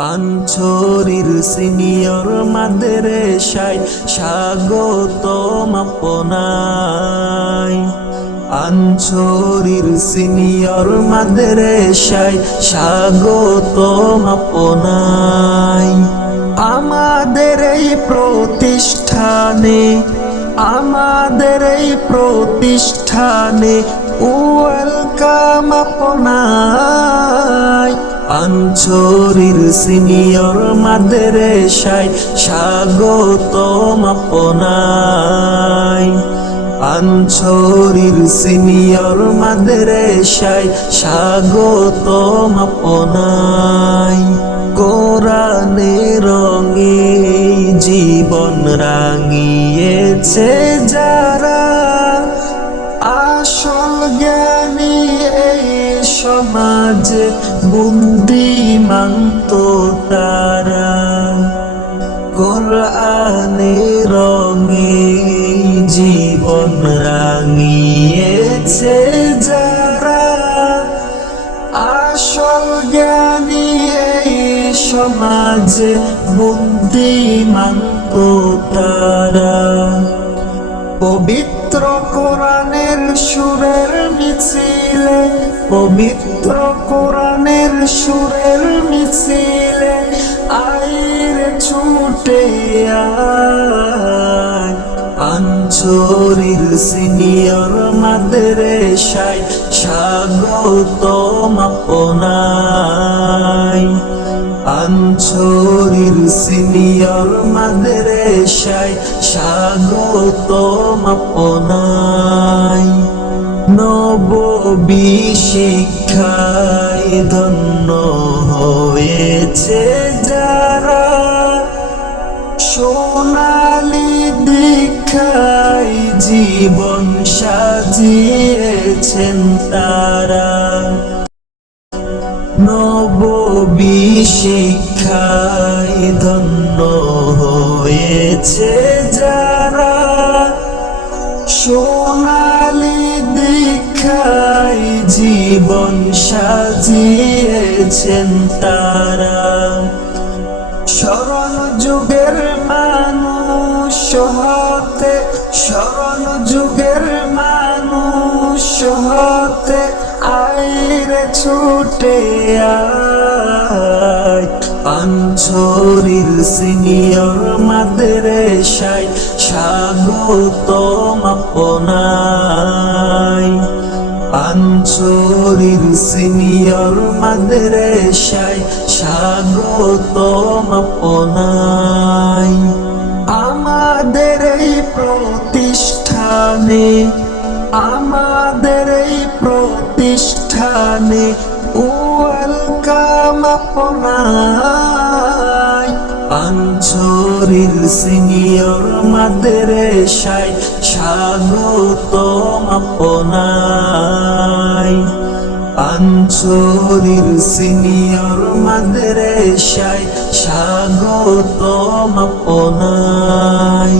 পাঞ্চরির senior মাদ্রাসায় স্বাগতম আপনায়। পাঞ্চরির senior মাদ্রাসায় স্বাগতম আপনায়। আমাদের এই প্রতিষ্ঠানে ওয়েলকাম আপনায়। পাঞ্চরির সিনিয়র মাদ্রাসায় স্বাগতম আপনায়। পাঞ্চরির সিনিয়র মাদ্রাসায় স্বাগতম আপনায়। কোরআনের রঙে জীবন রাঙিয়েছে যারা, আসল জ্ঞানী এই সমাজে বুদ্ধিমান তো তারা। কোরআনের রঙে জীবন রাঙিয়েছে যারা, আসল জ্ঞানী এই সমাজে বুদ্ধিমান তো তারা। পবিত্র কোরআনের সুরের মিছিলে, পবিত্র কোরআনের সুরের মিছিলে আইরে ছুটে আয়। পাঞ্চরির সিনিয়র মাদ্রাসায় স্বাগতম আপনায়। পাঞ্চরির সিনিয়র মাদ্রাসায় স্বাগতম আপনায়। নববী শিক্ষায় ধন্য হয়েছে যারা, সোনালী দীক্ষায় জীবন সাজিয়েছেন তারা। নববী শিক্ষায় ধন্য হয়েছে যারা, সোনালী দীক্ষায় জীবন সাজিয়েছেন তারা। স্মরণ যুগের মানুষ হতে, স্মরণ যুগের মানুষ হতে আইরে ছুটে আয়। পাঞ্চরির সিনিয়র মাদ্রাসায় স্বাগতম আপনায়। পাঞ্চরির সিনিয়র মাদ্রাসায় স্বাগতম আপনায়। আমাদের এই প্রতিষ্ঠানে ওয়েলকাম আপনায়। পাঞ্চরির সিনিয়র মাদ্রাসায় স্বাগতম আপনায়। পাঞ্চরির সিনিয়র মাদ্রাসায় স্বাগতম আপনায়।